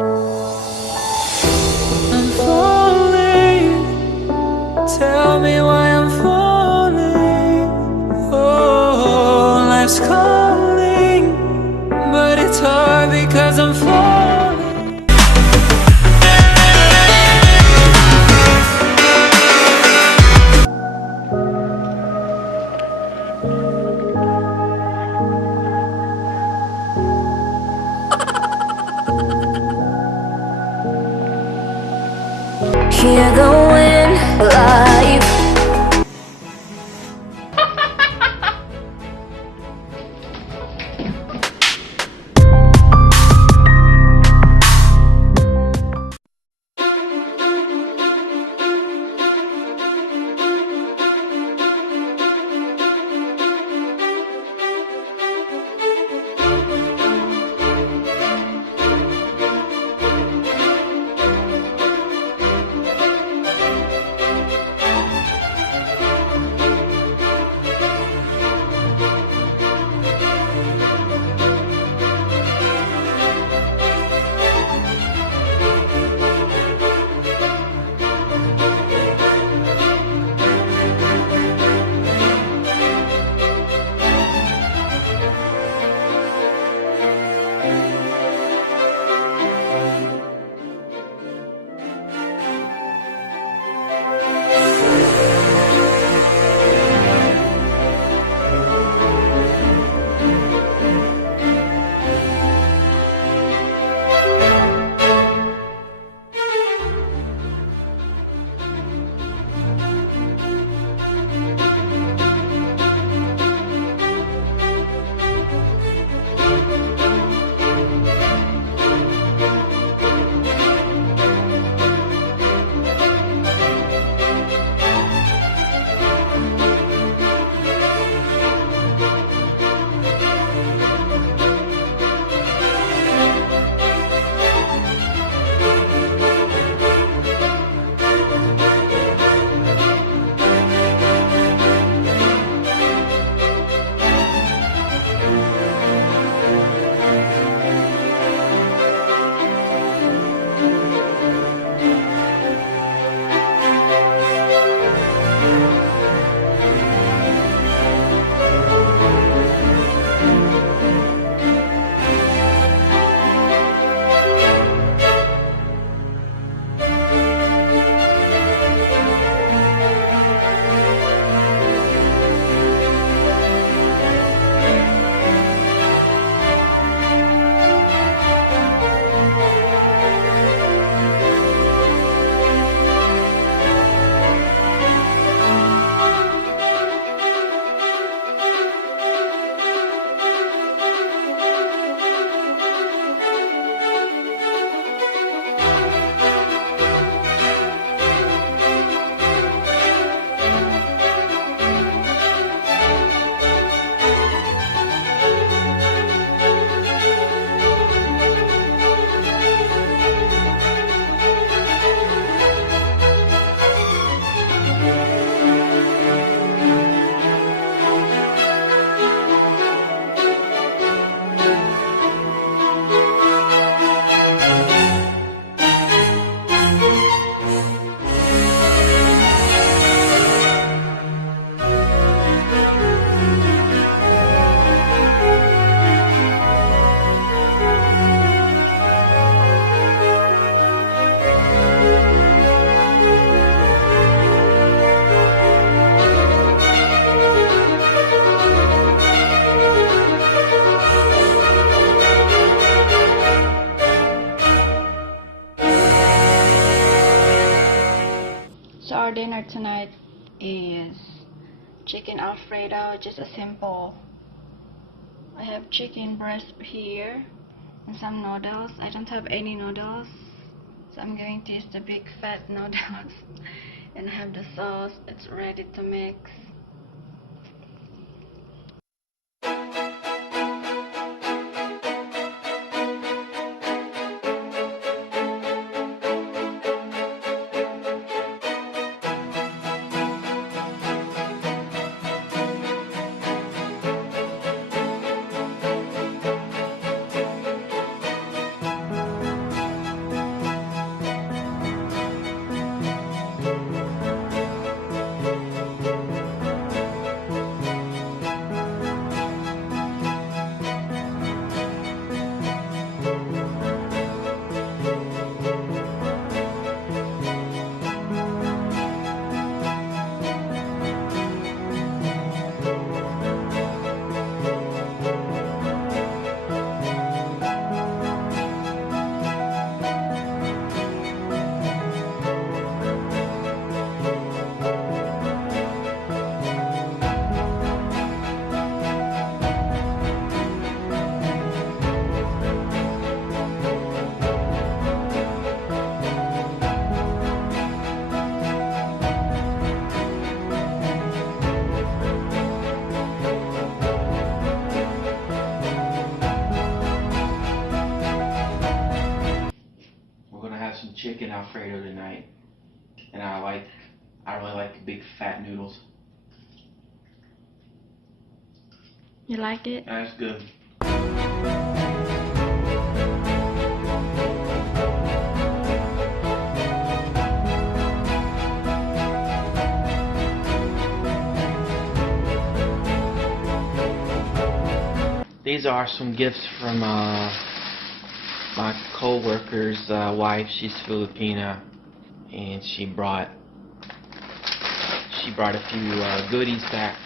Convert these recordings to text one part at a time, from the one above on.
I'm falling, tell me why I'm falling. Oh, life's calling, but it's hard because I'm falling. Here going live. So our dinner tonight is chicken alfredo, just a simple. I have chicken breast here and some noodles. I don't have any noodles, so I'm going to use the big fat noodles. And I have the sauce, it's ready to mix. have some chicken alfredo tonight, and I really like big fat noodles. You like it? That's good. These are some gifts from my co-worker's wife. She's Filipina, and she brought a few goodies back.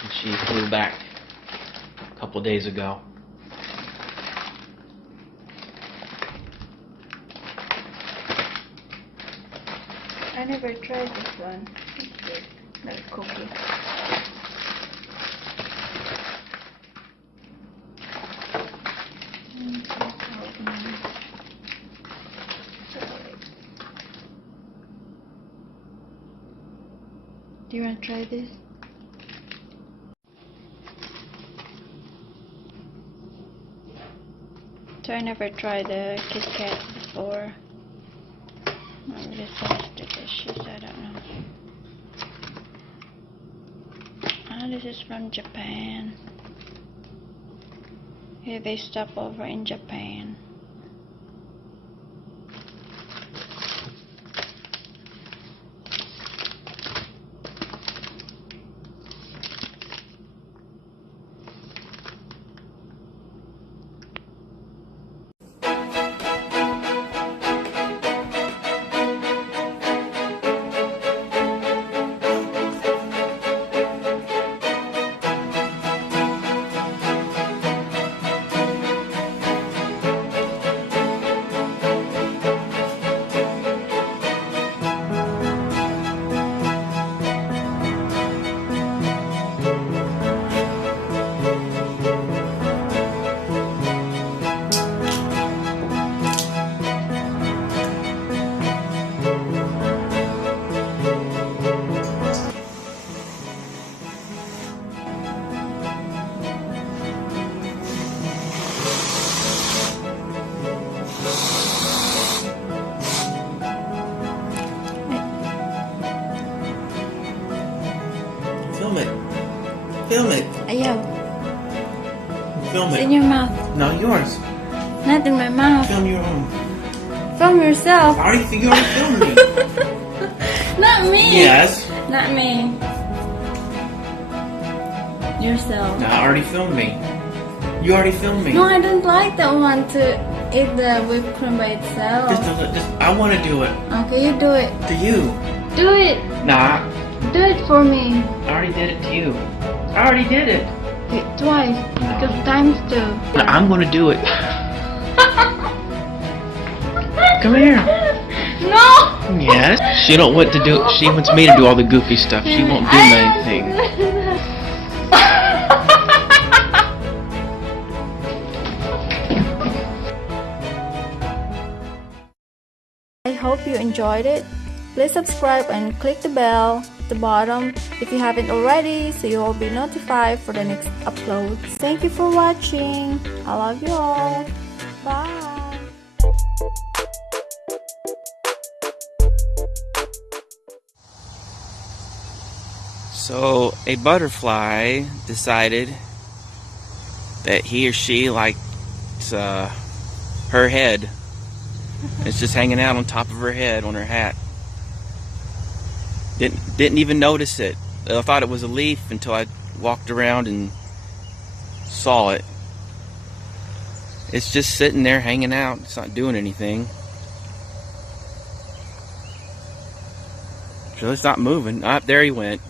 And she flew back a couple days ago. I never tried this one. It's good. Like cookie. Do you want to try this? So I never tried the Kit Kat before. Not really sounds delicious, I don't know. Oh, this is from Japan. Here they stop over in Japan. Film it. Film it. Ayaw. Film It's it. in your mouth. No, yours. Not in my mouth. Film your own. Film yourself. You already filmed me. Not me. Yes. Not me. Yourself. No, I already filmed me. You already filmed me. No, I don't like that one to eat the whipped cream by itself. I want to do it. Okay, you do it. To you. Do it. Nah, Do it for me. I already did it to you. I already did it. Okay, twice. Because times two. I'm gonna do it. Come here. No. Yes. She don't want to do. She wants me to do all the goofy stuff. She won't do anything. I hope you enjoyed it. Please subscribe and click the bell at the bottom if you haven't already, so you will be notified for the next uploads. Thank you for watching. I love you all. Bye. So a butterfly decided that he or she likes her head. It's just hanging out on top of her head on her hat. Didn't even notice it. I thought it was a leaf until I walked around and saw it. It's just sitting there hanging out. It's not doing anything. So it's not moving. There he went.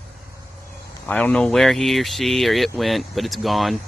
I don't know where he or she or it went, but it's gone.